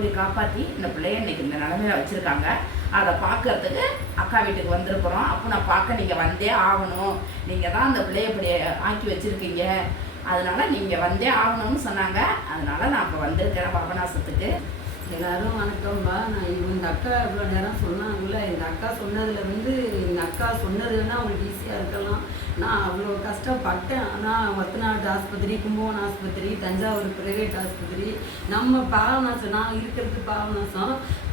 அப்படி காப்பாற்றி இந்த பிள்ளைய இன்னைக்கு இந்த நிலமையில வச்சுருக்காங்க. அதை பார்க்கறதுக்கு அக்கா வீட்டுக்கு வந்திருக்கிறோம். அப்போ நான் பார்க்க நீங்கள் வந்தே ஆகணும், நீங்கள் தான் அந்த பிள்ளைய இப்படி ஆக்கி வச்சுருக்கீங்க, அதனால் நீங்கள் வந்தே ஆகணும்னு சொன்னாங்க. அதனால் நான் இப்போ வந்திருக்கிறேன் பாபநாசத்துக்கு. எல்லாரும் வணக்கம்பா. நான் இந்த அக்கா இவ்வளோ நேரம் சொன்னாங்கல்ல, இந்த அக்கா சொன்னதில் இந்த அக்கா சொன்னதுன்னா அவங்களுக்கு ஈஸியாக இருக்கலாம். நான் அவ்வளோ கஷ்டப்பட்டேன். ஆனால் ஒத்தநாடு ஆஸ்பத்திரி, கும்பகோணம் ஆஸ்பத்திரி, தஞ்சாவூர் பிரைவேட் ஆஸ்பத்திரி, நம்ம பாவநாசம், நான் இருக்கிறது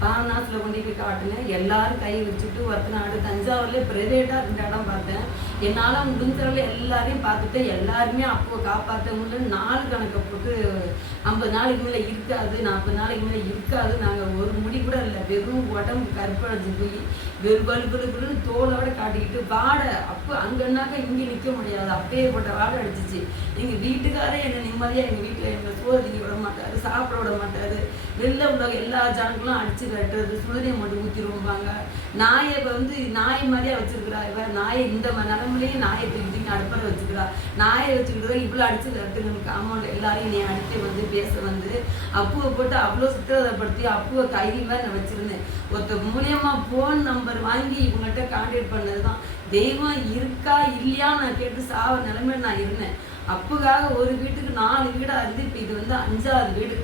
பாவநாசத்தில் கொண்டு போய் காட்டினேன். எல்லாரும் கை வச்சுட்டு ஒத்தநாடு, தஞ்சாவூர்லேயே ப்ரைவேட்டாக 2 இடம் பார்த்தேன். என்னால் முடிஞ்சளவில் எல்லாரையும் பார்த்துட்டு எல்லாருமே அப்போ காப்பாற்ற முடியல. 4 கணக்கை போட்டு 50 நாளைக்கு மேலே இருக்காது, 40 நாளைக்கு மேலே இருக்காது. நாங்கள் ஒரு முடி கூட இல்லை, வெறும் உடம்பு கருப்படைஞ்சு போய் வெறும் பழுப்புன்னு தோலோட காட்டிக்கிட்டு வாடை. அப்போ அங்கன்னாக்கா இங்கே நிற்க முடியாது, அப்பயே போட்ட வாடை அடிச்சிச்சு. எங்கள் வீட்டுக்காரே என்னை நிம்மதியாக எங்கள் வீட்டில் என்னை சோறு திங்க விட மாட்டார், சாப்பிட விட மாட்டார். வெளில உள்ள எல்லா ஜனங்களும் அடிச்சு கட்டுறது, சுடுதண்ணி மட்டும் ஊற்றிடுவாங்க. நாயை நாய் மாதிரியா வச்சுருக்கிறா இவ. நாயை இந்த நிலமையிலேயே நாயை தூக்கி அடுப்பறை வச்சுக்கிறா. நாயை வச்சுக்கிட்டு இவ்வளோ அடிச்சு கட்டுங்க காமௌண்ட் எல்லாரையும் நீ அடித்து பேச அப்புவை போட்டு அவ்வளோ சித்திரப்படுத்தி அப்புவை கைதி மாதிரி நான் வச்சுருந்தேன். ஒருத்தர் மூலியமாக ஃபோன் நம்பர் வாங்கி இவங்கள்ட்ட கான்டாக்ட் பண்ணது தான். தெய்வம் இருக்கா இல்லையா நான் கேட்டு சாவ நிலைமையில நான் இருந்தேன். அப்புக்காக ஒரு வீட்டுக்கு 4 வீடாக இருந்து. இப்போ இது 5ஆவது வீடு.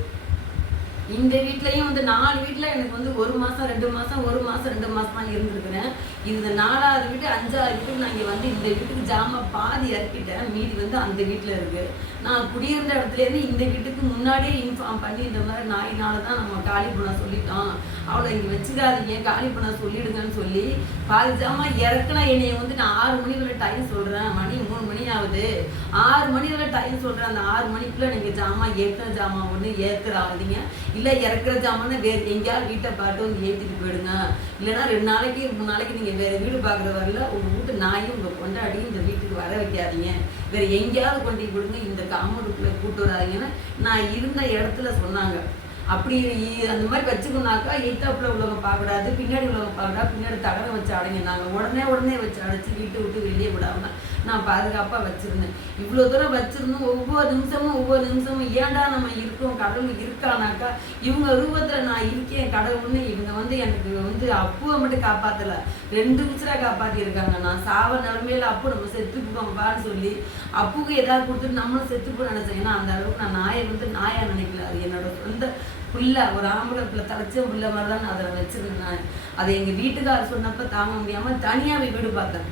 இந்த வீட்லையும் 4 வீட்டில் எனக்கு 1 மாதம் 2 மாதம் 1 மாதம் 2 மாதம் தான் இருந்திருக்கிறேன். இது 4ஆவது வீட்டு 5ஆவது வீட்டுக்கு நான் இங்கே இந்த வீட்டுக்கு ஜாமான் பாதி இறக்கிட்டேன். மீதி அந்த வீட்டில் இருக்குது. நான் குடியிருந்த இடத்துலேருந்து இந்த வீட்டுக்கு முன்னாடியே இன்ஃபார்ம் பண்ணி இந்த மாதிரி நாயினால தான் நம்ம காலி பண்ண சொல்லிட்டோம், அவளை இங்கே வச்சுக்காதீங்க, காலி பண்ண சொல்லிடுங்கன்னு சொல்லி பாதி ஜாமான் இறக்குனா என்னைய நான் 6 மணி வரை டைம் சொல்கிறேன். மணி 3 மணி ஆகுது. 6 மணி வரை டைம் சொல்கிறேன். அந்த 6 மணிக்குள்ளே நீங்கள் ஜாமான் ஏற்றுற ஜாமான் ஒன்று ஏற்றுறாதீங்க, இல்லை இறக்குற ஜாமான்னு வேறு எங்கேயாவது வீட்டை பார்த்து ஏற்றிட்டு போயிடுங்க. இல்லைன்னா 2 நாளைக்கு 3 நாளைக்கு நீங்கள் வேறு வீடு பார்க்குற வரல உங்கள் வீட்டு நாயும் உங்கள் கொண்டாடி இந்த வீட்டுக்கு வர வைக்காதீங்க, வேறு எங்கேயாவது கொண்டு கொடுங்க, இந்த காம்பவுண்டுக்குள்ளே கூட்டு வராதீங்கன்னு நான் இருந்த இடத்துல சொன்னாங்க. அப்படி அந்த மாதிரி வச்சுக்கணுனாக்கா எய்த்தாப்புல உள்ளவங்க பார்க்கக்கூடாது, பின்னாடி உள்ளவங்க பார்க்கக்கூடாது, பின்னாடி தகரம் வச்சு அடைங்க. நாங்கள் உடனே வச்சு அடைச்சி வீட்டை விட்டு வெளியே விடாமல் நான் பாதுகாப்பாக வச்சுருந்தேன். இவ்வளோ தூரம் வச்சுருந்தோம். ஒவ்வொரு நிமிஷமும் ஏன்டா நம்ம இருக்கோம், கடவுள் இருக்கானாக்கா இவங்க ரூபத்தில் நான் இருக்கேன் கடவுள்னு. இவங்க எனக்கு அப்புவை மட்டும் காப்பாற்றலை, 2 நிமிஷம் காப்பாற்றியிருக்காங்க. நான் சாவ நிலமையில அப்பு நம்ம செத்துக்குவோம்பான்னு சொல்லி அப்புக்கு ஏதாவது கொடுத்துட்டு நம்மளும் செத்துப்போம் நினச்சேன். ஏன்னா அந்த அளவுக்கு நான் நாயை நாயாக நினைக்கல. அது என்னோட சொந்த புள்ள, ஒரு ஆம்பளை பிள்ளை தலைச்ச புள்ள மாதிரி தான் நான் அதை வச்சுருந்தேன். நான் அதை எங்கள் வீட்டுக்காரர் சொன்னப்போ தாங்க முடியாமல் தனியாக வீடு பார்த்தேன்.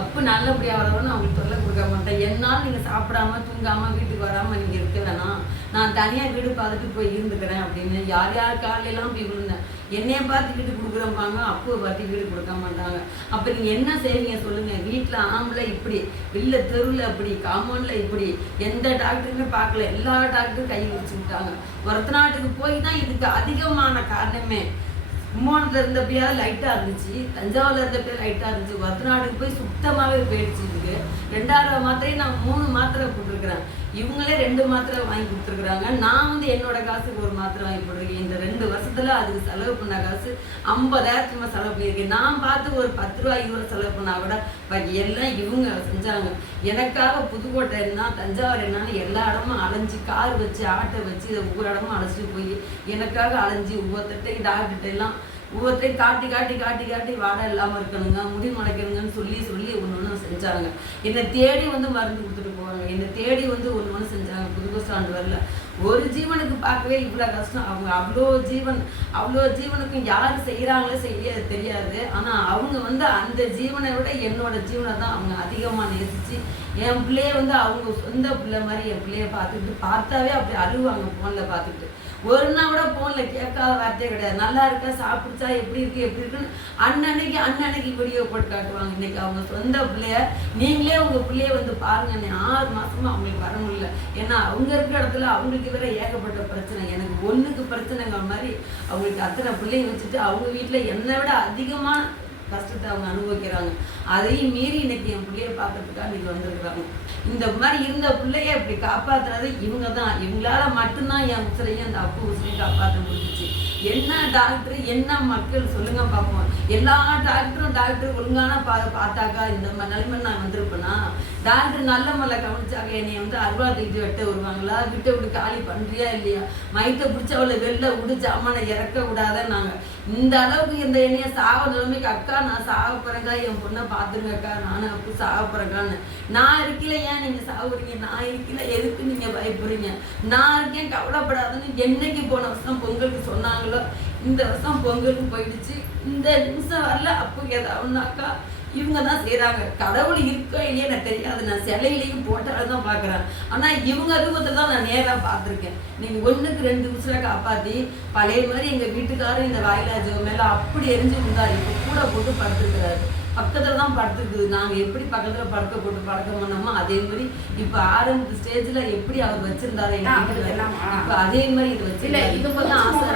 அப்போ நல்லபடியாக வரவன்னு அவங்களுக்கு தொல்லை கொடுக்க மாட்டேன். என்னால் நீங்கள் சாப்பிடாம தூங்காமல் வீட்டுக்கு வராமல் நீங்கள் இருக்க வேணாம், நான் தனியாக வீடு பார்த்துட்டு போய் இருந்துக்கிறேன் அப்படின்னு யார் காலையெல்லாம் போய் விழுந்தேன். என்னையை பார்த்து வீடு கொடுக்குறப்பாங்க, அப்போ பார்த்து வீடு கொடுக்க மாட்டாங்க. அப்போ நீங்கள் என்ன செய்வீங்க சொல்லுங்கள்? வீட்டில் ஆம்பளை இப்படி, வெளில தெருவில் அப்படி, காம்பவுண்டில் இப்படி, எந்த டாக்டருமே பார்க்கல, எல்லா டாக்டரும் கை வச்சு விட்டாங்க. ஒருத்தநாட்டுக்கு போய் தான் இதுக்கு அதிகமான காரணமே. கும்பகோணத்தில் இருந்தப்பயாவது லைட்டாக இருந்துச்சு, தஞ்சாவூரில் இருந்தப்போ லைட்டாக இருந்துச்சு, ஒருத்தநாட்டுக்கு போய் சுத்தமாகவே போயிடுச்சு. இதுக்கு 2ஆவது மாத்திரையை நான் 3 மாத்திரை போட்டிருக்கிறேன். இவங்களே 2 மாத்திரை வாங்கி கொடுத்துருக்குறாங்க. நான் என்னோட காசுக்கு 1 மாத்திரை வாங்கி போட்டிருக்கேன். இந்த 2 வருஷத்துல அதுக்கு செலவு பண்ண காசு 50,000 செலவு பண்ணியிருக்கேன். நான் பார்த்து ஒரு 10 ரூபா 20 ரூபா செலவு பண்ணா கூட பாக்கி எல்லாம் இவங்க செஞ்சாங்க. எனக்காக புதுக்கோட்டை என்ன தஞ்சாவூர் என்னன்னு எல்லா இடமும் அலைஞ்சி கார் வச்சு ஆட்டோ வச்சு இதை ஒவ்வொரு இடமும் அழைச்சிட்டு போய் எனக்காக அலைஞ்சி ஒவ்வொருத்தையும் டாக்டர்கிட்ட எல்லாம் ஒவ்வொருத்தையும் காட்டி வாடை இல்லாமல் இருக்கணுங்க, முடி மலைக்கணுங்கன்னு சொல்லி ஒன்று செஞ்சாங்க. என்னை தேடி மருந்து கொடுத்துட்டு போவாங்க, என்னை தேடி ஒன்று செஞ்சாங்க. புது பஸ் ஸ்டாண்டு வரல ஒரு ஜீவனுக்கு பார்க்கவே இவ்வளோ கஷ்டம். அவங்க அவ்வளோ ஜீவனுக்கும் யார் செய்கிறாங்களோ செய்ய தெரியாது. ஆனால் அவங்க அந்த ஜீவனை விட என்னோட ஜீவனை தான் அவங்க அதிகமாக நேசித்து என் பிள்ளைய அவங்க சொந்த பிள்ளை மாதிரி என் பிள்ளைய பார்த்தாவே அப்படி அழுவாங்க. ஃபோனில் பார்த்துட்டு ஒரு நாள் கூட ஃபோனில் கேட்காத வார்த்தையே கிடையாது. நல்லா இருக்கா, சாப்பிடுச்சா, எப்படி இருக்குன்னு அன்னன்னைக்கு வீடியோ போட்டு காட்டுவாங்க. இன்னைக்கு அவங்க சொந்த பிள்ளைய நீங்களே உங்கள் பிள்ளைய பாருங்க. 6 மாதமாக அவங்களுக்கு வர முடியல. ஏன்னா அவங்க இருக்கிற இடத்துல அவங்களுக்கு வேற ஏகப்பட்ட பிரச்சனை. எனக்கு ஒன்றுக்கு பிரச்சனைங்கிற மாதிரி அவங்களுக்கு அத்தனை பிள்ளைங்க வச்சுட்டு அவங்க வீட்டில் என்னை விட அதிகமாக கஷ்டத்தை அவங்க அனுபவிக்கிறாங்க. அதையும் மீறி இன்னைக்கு என் பிள்ளைய பார்க்கறதுக்காக இன்னைக்கு வந்திருக்கிறாங்க. இந்த மாதிரி இருந்த பிள்ளைய இப்படி காப்பாத்துறது இவங்க தான். இவங்களால மட்டும்தான் என் உசுரையும் அந்த அப்பு உசுரையும் காப்பாற்ற முடிஞ்சிச்சு. என்ன டாக்டர், என்ன மக்கள் சொல்லுங்க பார்ப்போம். எல்லா டாக்டரும் ஒழுங்கான பார்த்தாக்கா இந்த நிலைமை நான் வந்திருப்பேனா? டாக்டர் நல்ல முறையில கவனிச்சாங்க என்னை வந்து அருவா தூக்கிட்டு வெட்ட விடுவாங்களா? விட்டு காலி பண்றியா இல்லையா? மயத்தை பிடிச்ச அவளை வெளில விடு, சாமான இறக்க விடாதன்னாங்க. இந்த அளவுக்கு இந்த என்னைய சாவ நிலைமைக்கு, அக்கா நான் சாக போறேங்கா, என் பொண்ணை பார்த்துருங்கக்கா, நானும் அப்போ சாக போறேங்கான்னு. நான் இருக்கல, ஏன் நீங்க சாகுறீங்க? நான் இருக்கல, எதுக்கு நீங்க பயப்படுறீங்க? நான் இருக்கேன், கவலைப்படாதுன்னு என்னைக்கு போன வருஷம் பொங்கலுக்கு சொன்னாங்களோ இந்த வருஷம் பொங்கலுக்கு போயிடுச்சு. இந்த நிமிஷம் வரல. அப்போ ஏதாவதுனாக்கா இவங்க தான் செய்கிறாங்க. கடவுள் இருக்கோ இல்லையே எனக்கு தெரியாது, நான் சிலையிலையும் போட்டாலும் தான் பார்க்குறேன். ஆனால் இவங்க ரூபத்தை தான் நான் நேராக பார்த்துருக்கேன். நீங்கள் 1க்கு 2 உசுரை காப்பாற்றி பழைய மாதிரி எங்கள் வீட்டுக்காரரும் இந்த வாயிலாஜோ மேலே அப்படி எரிஞ்சு இருந்தார். இப்போ கூட போட்டு படுத்துருக்கிறாரு. பக்கத்தில் தான் படுத்துருக்குது. நாங்கள் எப்படி பக்கத்தில் படுக்க போட்டு பழக்கம் பண்ணோமோ அதே மாதிரி இப்போ ஆரம்ப ஸ்டேஜில் எப்படி அவர் வச்சிருந்தாரு எங்கள் வீட்டில் இப்போ அதே மாதிரி இது வச்சு இதுக்கெல்லாம் ஆசை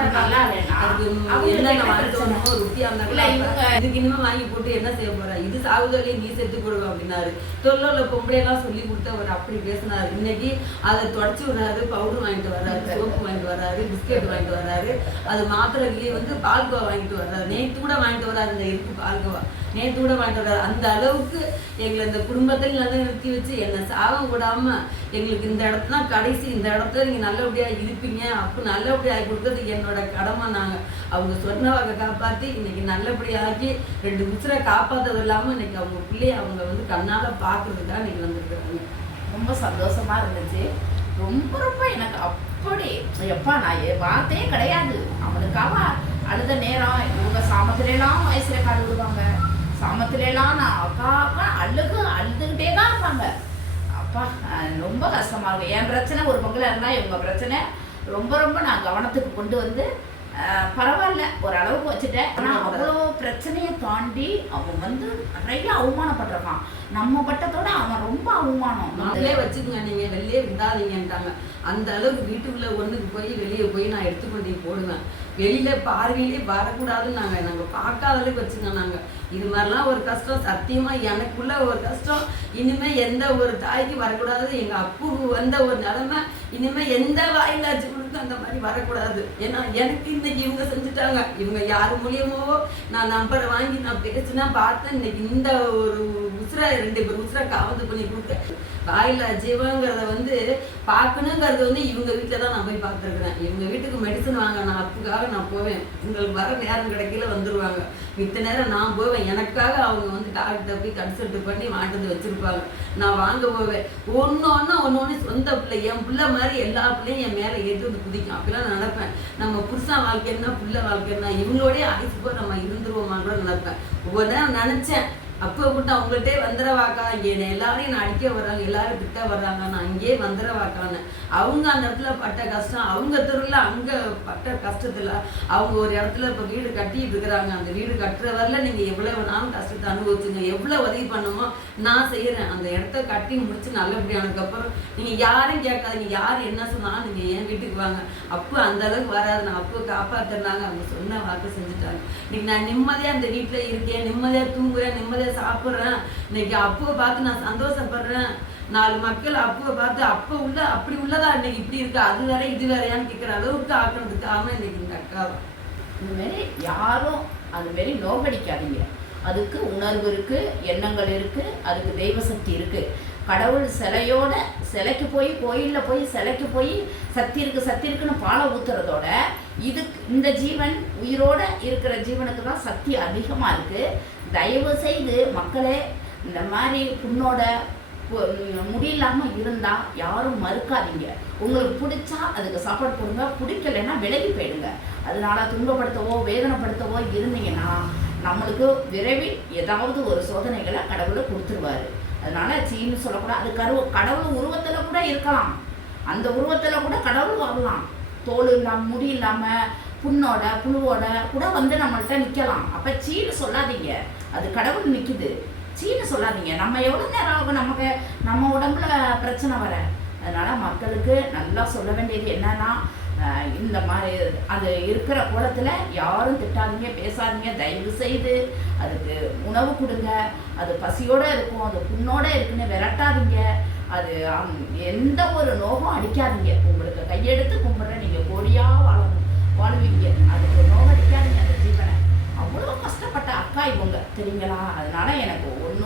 என்னென்ன வாழ்த்தோமோ ருப்பியா இருந்தாங்க. இதுக்கு இனிமே வாங்கி போட்டு என்ன செய்ய போறா? இது சாகுதலையும் நீ செத்து கொடுங்க அப்படின்னாரு. தொழில பொம்பளையெல்லாம் சொல்லி கொடுத்து அவர் அப்படி பேசினாரு. இன்னைக்கு அதை தொடச்சி விடுறாரு, பவுடர் வாங்கிட்டு வர்றாரு, சோப்பு வாங்கிட்டு வர்றாரு, பிஸ்கெட் வாங்கிட்டு வர்றாரு, அது மாத்திரையிலேயே வந்து பால்கோவா வாங்கிட்டு வர்றாரு. நேற்று கூட வாங்கிட்டு வர்றாரு, இந்த இருக்கு பால்கோவா நேற்று கூட வாங்கிட்டு வர்றாரு. அந்த அளவுக்கு எங்களை இந்த குடும்பத்தில் நல்லா நிறுத்தி வச்சு என்னை சாகம் விடாம எங்களுக்கு இந்த இடத்துல கடைசி இந்த இடத்துல நீங்க நல்லபடியா இருப்பீங்க அப்போ நல்லபடியாக கொடுக்கறது என்னோட கடமை. அவங்க சொன்னவங்க காப்பாற்றி இன்னைக்கு நல்லபடியாக்கி 2 உசுரை காப்பாற்றது இல்லாமல் இன்னைக்கு அவங்க பிள்ளைய அவங்க வந்து கண்ணால பார்க்கறதுக்காக இன்னைக்கு வந்திருக்கிறாங்க. ரொம்ப சந்தோஷமா இருந்துச்சு. ரொம்ப எனக்கு அப்படி எப்பா நான் வார்த்தையே கிடையாது. அவனுக்காக அழுத நேரம் இவங்க சாமத்திலாம் வயசுல காடு விடுவாங்க. சாமத்திலாம் நான் அக்கா அழுதுகிட்டே தான் இருப்பாங்க. அப்பா ரொம்ப கஷ்டமா இருக்கும். என் பிரச்சனை ஒரு பங்கில் இருந்தால் இவங்க பிரச்சனை ரொம்ப நான் கவனத்துக்கு கொண்டு வந்து பரவாயில்ல ஓரளவுக்கு வச்சுட்டேன். ஆனால் அவ்வளோ பிரச்சனையை தாண்டி அவன் வந்து நிறைய அவமானப்பட்டிருக்கான். நம்ம பட்டத்தோட அவன் ரொம்ப அவமானம். நாங்களே வச்சுக்கோங்க, நீங்கள் வெளியே விடாதீங்கன்ட்டாங்க. அந்த அளவுக்கு வீட்டுக்குள்ளே ஒன்றுக்கு போய் வெளியே போய் நான் எடுத்துக்கொண்டு போடுவேன். வெளியில் பார்வையிலே வரக்கூடாதுன்னு நாங்கள் பார்க்காத அளவுக்கு வச்சுக்கோங்க. நாங்கள் இது மாதிரிலாம் ஒரு கஷ்டம் சத்தியமாக எனக்குள்ள ஒரு கஷ்டம் இனிமேல் எந்த ஒரு தாய்க்கு வரக்கூடாது. எங்கள் அப்புக்கு வந்த ஒரு நிலைமை இனிமேல் எந்த வாயிலாச்சுகளுக்கும் அந்த மாதிரி வரக்கூடாது. ஏன்னா எனக்கு இன்னைக்கு இவங்க செஞ்சுட்டாங்க. இவங்க யார் மூலியமாவோ நான் நம்பரை வாங்கி நான் பேசுனா பார்த்தேன். இன்னைக்கு இந்த ஒரு உசுரை 2 பேர் உசுரை காவந்து பண்ணி கொடுத்தேன். வாயிலா ஜீவங்கிறத வந்து பார்க்கணுங்கிறது வந்து இவங்க வீட்டில் தான் நான் போய் பார்த்துருக்குறேன். இவங்க வீட்டுக்கு மெடிசன் வாங்க நான் அப்புக்காக நான் போவேன். உங்களுக்கு வர நேரம் கிடைக்கல வந்துடுவாங்க. மித்த நேரம் நான் போவேன். எனக்காக அவங்க வந்து டாக்டர்கிட்ட போய் கன்சல்ட் பண்ணி வாங்கிட்டு வந்து வச்சுருப்பாங்க. நான் வாங்க போவேன். ஒன்று சொந்த பிள்ளை என் பிள்ளை மாதிரி எல்லா பிள்ளையும் என் மேலே ஏற்றி வந்து குதிக்கும். அப்படிலாம் நான் நினைப்பேன். நம்ம புருஷன் வாழ்க்கை என்ன பிள்ளை வாழ்க்கை என்ன இவங்களோடய ஐஸ் போய் நம்ம இருந்துருவோமான்னு கூட நினைப்பேன். ஒவ்வொரு நேரம் நினச்சேன் அப்போ கூட அவங்கள்ட்டே வந்துடவாக்கா, இங்கே எல்லாரையும் நான் அடிக்க வர்றாங்க, எல்லாரும் திட்ட வர்றாங்க, நான் இங்கேயே வந்துடவாக்கான்னு. அவங்க அந்த இடத்துல பட்ட கஷ்டம், அவங்க தெருவில் அங்கே பட்ட கஷ்டத்தில் அவங்க ஒரு இடத்துல இப்போ வீடு கட்டிட்டு இருக்கிறாங்க. அந்த வீடு கட்டுற வரல நீங்கள் எவ்வளோ வேணாலும் கஷ்டத்தை அனுபவிச்சுங்க, எவ்வளோ உதவி பண்ணுமோ நான் செய்கிறேன். அந்த இடத்த கட்டி முடிச்சு நல்லபடியானதுக்கப்புறம் நீங்கள் யாரும் கேட்காதீங்க, யார் என்ன சொன்னாலும் நீங்கள் என் வீட்டுக்கு வாங்க. அப்போ அந்த அளவுக்கு வராது. நான் அப்போ காப்பாற்றுறாங்க. அவங்க சொன்ன வாக்கு செஞ்சுட்டாங்க. இன்னைக்கு நான் நிம்மதியாக அந்த வீட்டில் இருக்கேன், நிம்மதியாக தூங்குறேன், நிம்மதியாக சாப்பிட்றேன். இன்னைக்கு அப்போ பார்த்து நான் சந்தோஷப்படுறேன். 4 மக்கள் அப்போ பார்த்து அப்போ அப்படி உள்ளதா இன்னைக்கு இப்படி இருக்கு, அது வேற இது வேறையான்னு கேட்குற அளவுக்கு ஆக்கிறதுக்காக இன்னைக்கு இந்த அக்காவை இந்தமாரி யாரும் அதுமாரி நோகடிக்காதீங்க. அதுக்கு உணர்வு இருக்கு, எண்ணங்கள் இருக்கு, அதுக்கு தெய்வ சக்தி இருக்கு. கடவுள் சிலைக்கு போய் கோயிலில் போய் சிலைக்கு போய் சக்தி இருக்குன்னு பாலை ஊத்துறதோட இந்த ஜீவன் உயிரோட இருக்கிற ஜீவனுக்கு தான் சக்தி அதிகமாக இருக்கு. தயவு செய்து மக்களே இந்த மாதிரி புண்ணோட முடியில்லாமல் இருந்தால் யாரும் மறுக்காதீங்க. உங்களுக்கு பிடிச்சா அதுக்கு சாப்பாடு கொடுங்க, பிடிக்கலைன்னா விலகி போயிடுங்க. அதனால துன்பப்படுத்தவோ வேதனைப்படுத்தவோ இருந்தீங்கன்னா நம்மளுக்கு விரைவில் ஏதாவது ஒரு சோதனைகளை கடவுளை கொடுத்துருவாரு. அதனால சீன்னு சொல்லக்கூடாது. அது கடவுள் உருவத்தில் கூட இருக்கலாம், அந்த உருவத்தில் கூட கடவுள் வரலாம். தோல் இல்லாமல் முடி இல்லாமல் புண்ணோட புழுவோட கூட வந்து நம்மள்கிட்ட நிற்கலாம். அப்போ சீன்னு சொல்லாதீங்க, அது கடவுள் நிற்குது. சீன்னு சொல்லாதீங்க. நம்ம எவ்வளோ நேரம் ஆகும் நமக்கு நம்ம உடம்புல பிரச்சனை வர. அதனால் மக்களுக்கு நல்லா சொல்ல வேண்டியது என்னன்னா, இந்த மாதிரி அது இருக்கிற குளத்தில் யாரும் திட்டாதீங்க, பேசாதீங்க. தயவு செய்து அதுக்கு உணவு கொடுங்க. அது பசியோடு இருக்கும், அது புண்ணோடு இருக்குன்னு விரட்டாதீங்க. அது எந்த ஒரு நோகம் அடிக்காதீங்க. உங்களுக்கு கையெடுத்து கும்பிட்ற நீங்கள் கோடியாக வாழ்வீங்க. அதுக்கு நோகம் அடிக்காதீங்க அந்த ஜீவனை. அவ்வளோ கஷ்டப்பட்ட அக்கா இவங்க, தெரியுங்களா? அதனால எனக்கு ஒன்று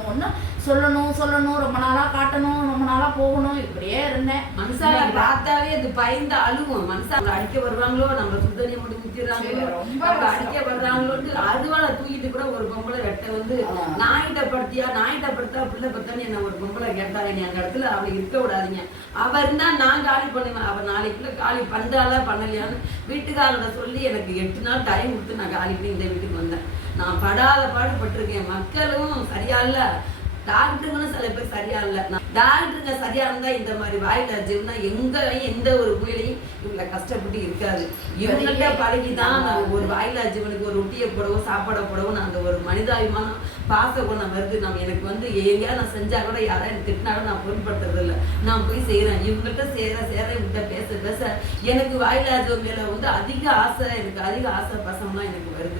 சொல்லணும், ரொம்ப நாளாக காட்டணும், ரொம்ப நாளாக போகணும், இப்படியே இருந்தேன். மனுஷால பார்த்தாவே அது பயந்து அழுவும். மனுஷால அடிக்க வருவாங்களோ, நம்ம சுத்தனியை மட்டும் முத்திடுறாங்களோ, ரொம்ப அடிக்க வர்றாங்களோட்டு அதுவால தூக்கிட்டு கூட ஒரு பொம்பளை வெட்ட வந்து நாயிட்டப்படுத்தா பிள்ளை பத்தான்னு என்ன ஒரு பொம்பளை கேட்டாங்க. நீ அந்த இடத்துல அவளை இருக்க விடாதீங்க. அவ இருந்தா நான் காலி பண்ணுவேன். அவள் நாளைக்குள்ள காலி பண்றாளா பண்ணலையான்னு வீட்டுக்காரனை சொல்லி எனக்கு 8 நாள் டைம் கொடுத்து நான் காலி பண்ணி இந்த வீட்டுக்கு வந்தேன். நான் படாத பாடுபட்டிருக்கேன். மக்களும் சரியா இல்லை, டாக்டருங்களும் சில பேர் சரியா இல்லை. டாக்டருங்க சரியா இருந்தா இந்த மாதிரி வாயில ஜீவனா எந்த ஒரு புயலையும் இவங்களை கஷ்டப்பட்டு இருக்காது. இவங்கள்ட்ட பழகிதான் ஒரு வாயிலா ஜீவனுக்கு ஒரு ரொட்டியை போடவும் சாப்பாடை போடவும் அந்த ஒரு மனிதாபிமானம் பாச குணம் வருது. நம்ம எனக்கு வந்து எங்கேயாவது நான் செஞ்சா கூட யாராவது எனக்கு திட்டினாலும் நான் பொருட்படுத்துறது இல்லை. நான் போய் செய்யறேன். இவங்கள்ட்ட சேர இவங்கள்ட்ட பேச எனக்கு வாயிலா ஜீவன் மேல வந்து அதிக ஆசை பசம்லாம் எனக்கு வருது.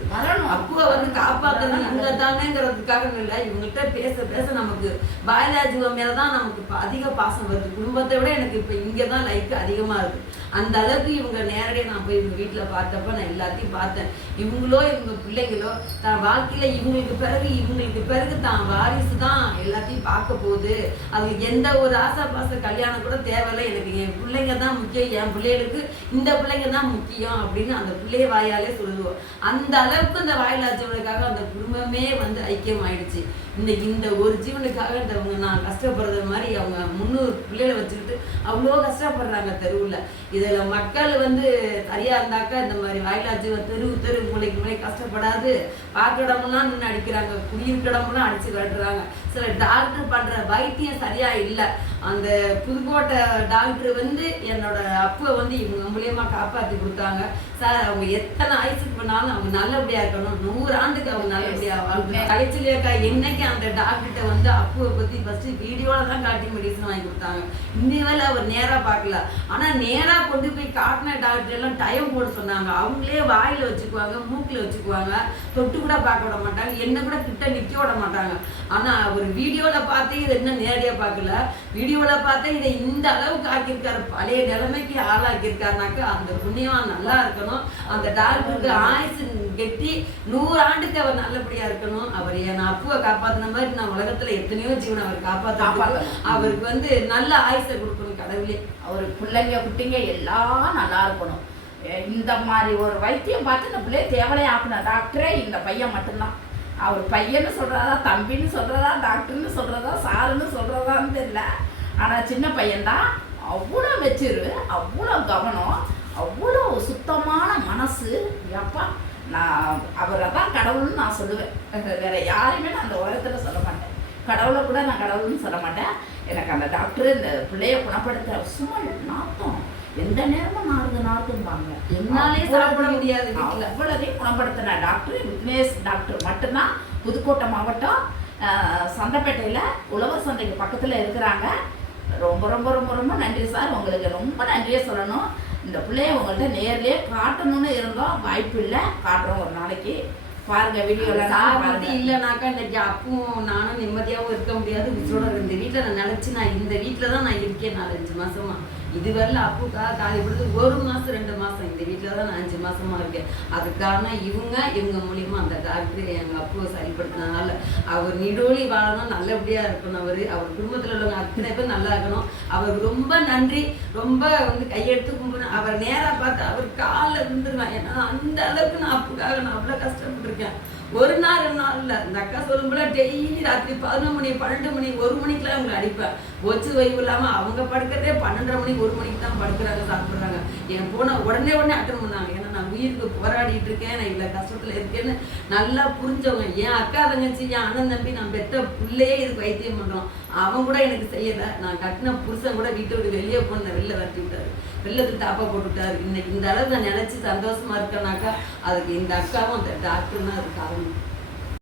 அப்போ வந்து காப்பாற்றணும் இவங்க தானேங்கிறதுக்காக இல்லை, இவங்கள்ட்ட பேச நமக்கு வாயிலா ஜீவன் மேலதான் நமக்கு இப்போ அதிக பாசம் வருது. குடும்பத்தை விட எனக்கு இப்போ இங்கே தான் லைஃப் அதிகமாக இருக்குது. அந்த அளவுக்கு இவங்க நேரடியாக நான் போய் இவங்க வீட்டில் பார்த்தப்ப நான் எல்லாத்தையும் பார்த்தேன். இவங்களோ இவங்க பிள்ளைங்களோ தான் வாழ்க்கையில் இவங்களுக்கு பிறகு தான் வாரிசு தான் எல்லாத்தையும் பார்க்க போகுது. அதுக்கு எந்த ஒரு ஆசை கல்யாணம் கூட தேவையில்லை. எனக்கு என் பிள்ளைங்க தான் முக்கியம், என் பிள்ளைகளுக்கு இந்த பிள்ளைங்க தான் முக்கியம் அப்படின்னு அந்த பிள்ளைய வாயாலே சொல்லுவோம். அந்த அளவுக்கு அந்த வாயிலா ஜீவனுக்காக அந்த குடும்பமே வந்து ஐக்கியம் ஆயிடுச்சு. இன்னைக்கு இந்த ஒரு ஜீவனுக்காக இந்தவங்க நான் கஷ்டப்படுறது மாதிரி அவங்க 300 பிள்ளைகளை வச்சுக்கிட்டு அவ்வளோ கஷ்டப்படுறாங்க தெருவில். இதில் மக்கள் வந்து சரியா இருந்தாக்கா இந்த மாதிரி வாயிலா ஜீவன் தெரு மூளைக்கு கஷ்டப்படாது. பார்க்க இடமெல்லாம் நின்று அடிக்கிறாங்க, குடியிருக்க இடமெல்லாம் அடிச்சு காட்டுறாங்க. சில டாக்டர் பண்ற வைத்தியம் சரியா இல்லை. அந்த புதுக்கோட்டை டாக்டர் வந்து என்னோட அப்புவை வந்து இவங்க மூலியமா காப்பாற்றி கொடுத்தாங்க. சார் அவங்க எத்தனை ஆயுசுக்கு பண்ணாலும் அவங்க நல்லபடியா இருக்கணும், 100 ஆண்டுக்கு அவங்க நல்லபடியா வாழணும். கடைசியிலேக்கா என்னைக்கு அந்த டாக்டர்கிட்ட வந்து அப்புவை பத்தி ஃபர்ஸ்ட் வீடியோல தான் காட்டி மெடிசன் வாங்கி கொடுத்தாங்க. இன்னி வேலை அவர் நேரா பார்க்கல. ஆனா நேரா கொண்டு போய் காட்டின டாக்டர் எல்லாம் டைம் போட சொன்னாங்க. அவங்களே வாயில வச்சுக்குவாங்க, மூக்குல வச்சுக்குவாங்க, தொட்டு கூட பார்க்க விட மாட்டாங்க, என்ன கூட கிட்ட நிக்க விட மாட்டாங்க. ஆனா ஒரு வீடியோல பார்த்து இதை என்ன நேரடியா பார்க்கல, வீடியோல பார்த்தா இதை இந்த அளவுக்கு ஆக்கியிருக்காரு, பழைய நிலைமைக்கு ஆளாக்கியிருக்காருனாக்கா அந்த புண்ணியம் நல்லா இருக்கணும். அந்த டாக்டருக்கு ஆயுசு கெட்டி 100 ஆண்டுக்கு அவர் நல்லபடியா இருக்கணும். அவர் என் அப்புவை காப்பாத்தின மாதிரி நான் உலகத்துல எத்தனையோ ஜீவன் அவர் காப்பாற்ற அவருக்கு வந்து நல்ல ஆயுசை கொடுக்கணும் கடவுளே. அவர் பிள்ளைங்க குட்டிங்க எல்லாம் நல்லா இருக்கணும். இந்த மாதிரி ஒரு வைத்தியம் பார்த்து இந்த பிள்ளைய தேவலையே ஆக்கணும் டாக்டரே இந்த பையன் மட்டும்தான். அவர் பையன்னு சொல்றதா, தம்பின்னு சொல்றதா, டாக்டர்னு சொல்றதா, சாருன்னு சொல்றதான்னு தெரியல. ஆனால் சின்ன பையன்தான். அவ்வளோ வச்சிரு, அவ்வளோ கவனம், அவ்வளோ சுத்தமான மனசு. அப்பா நான் அவரை தான் கடவுள்னு நான் சொல்லுவேன். வேற யாரையுமே நான் அந்த உலகத்தில் சொல்ல மாட்டேன். கடவுளை கூட நான் கடவுள்னு சொல்ல மாட்டேன். எனக்கு அந்த டாக்டர் இந்த பிள்ளைய குணப்படுத்த சும்மா நாத்தம் எந்த நேரமும் நாறுதும்பாங்க. என்னாலே சாப்பிட முடியாது. அவ்வளோதையும் குணப்படுத்தின டாக்டர் விக்னேஷ் டாக்டர் மட்டும்தான். புதுக்கோட்டை மாவட்டம் சந்தைப்பேட்டையில் உழவர் சந்தைக்கு பக்கத்தில் இருக்கிறாங்க. ரொம்ப ரொம்ப ரொம்ப ரொம்ப நன்றி சார். உங்களுக்கு ரொம்ப நன்றியே சொல்லணும். இந்த பிள்ளைய உங்கள்கிட்ட நேர்லேயே காட்டணும்னு இருந்தோம், வாய்ப்பு இல்லை. காட்டுறோம் ஒரு நாளைக்கு. பாருங்க வீடியோல. இல்லைனாக்கா இன்னைக்கு அப்பவும் நானும் நிம்மதியாகவும் இருக்க முடியாது. உச்சோட இந்த வீட்டில் நான் நினச்சி நான் இந்த வீட்டில் தான் நான் இருக்கேன் 4-5 மாசமா. இதுவரையில் அப்புக்காக காலிப்படுது 1 மாதம் 2 மாதம் இந்த வீட்டில் தான் நான் 5 மாசமா இருக்கேன். அதுக்கான இவங்க மூலியமா அந்த டாக்டர் எங்கள் அப்புவை சரிப்படுத்தினதுனால அவர் நிடோலி வாழணும், நல்லபடியாக இருக்கணும். அவர் குடும்பத்தில் உள்ளவங்க அத்தனை பேர் நல்லா இருக்கணும். அவருக்கு ரொம்ப நன்றி. ரொம்ப வந்து கையெடுத்து கும்பிடுறேன். அவர் நேராக பார்த்து அவர் காலில் இருந்துருவேன். ஏன்னா அந்த அளவுக்கு நான் அப்புக்காக நான் அவ்வளோ கஷ்டப்பட்டுருக்கேன். 1 நாள் 2 நாள் இல்லை. இந்த அக்கா சொல்லும்போல டெய்லி ராத்திரி 11 மணி 12 மணி 1 மணிக்கெலாம் அவங்களை அடிப்பேன். ஒச்சு வைவு இல்லாமல் அவங்க படுக்கிறதே 12:30 மணி 1 மணிக்கு தான் படுக்கிறாங்க, சாப்பிட்றாங்க. என் போன உடனே அட்டன் பண்ணாங்க. ஏன்னா நான் உயிருக்கு போராடிட்டு இருக்கேன், நான் இவ்வளோ கஷ்டத்தில் இருக்கேன்னு நல்லா புரிஞ்சவங்க. என் அக்கா தங்கச்சி, என் அண்ணன் தம்பி, நான் பெற்ற பிள்ளையே இதுக்கு வைத்தியம் பண்ணுறோம். அவன் கூட எனக்கு செய்யலை. நான் கட்டின புருஷன் கூட வீட்டை விட்டு வெளியே போன வெளில வரட்டி விட்டாரு, வெள்ளத்துக்கு தாப்பா போட்டு விட்டாரு. இன்னைக்கு இந்த அளவுக்கு நான் நினச்சி சந்தோஷமா இருக்கேனாக்கா அதுக்கு இந்த அக்காவும் அந்த டாக்டரும் தான் அது காரணம்.